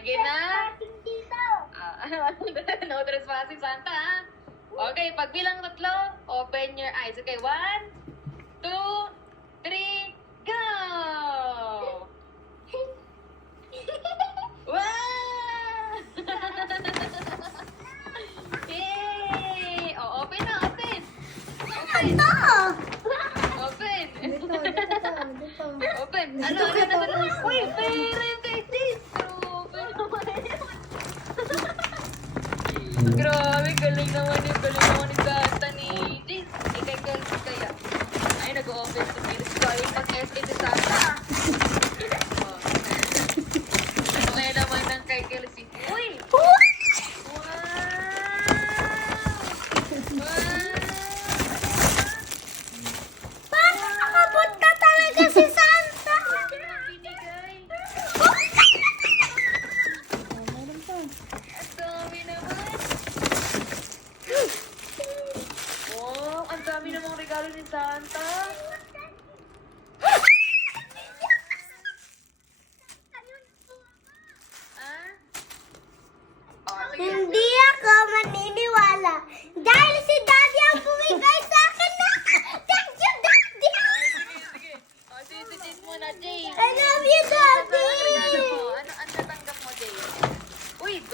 Sige na. No trespassing, Santa, ha? Okay, pagbilang 3, open your eyes. Okay, 1, 2, 3, go! Wow! Yay! Oh, open na, open! Open! Open! Open! Ano? Uy, pera kay sis! Grabe, galing naman ni Gata ni Jis. Kay Kelsey kaya. Ay, nag-open to Kelsey. Sorry, pag-SK si Santa. Ano kaya naman ng kay Kelsey? Uy! Wow! Paano nakapunta talaga si Santa? Binigay. Meron pa. Ang dami naman. Wow, ang dami namang regalo ni Santa. Ah? Oh, sige. Hindi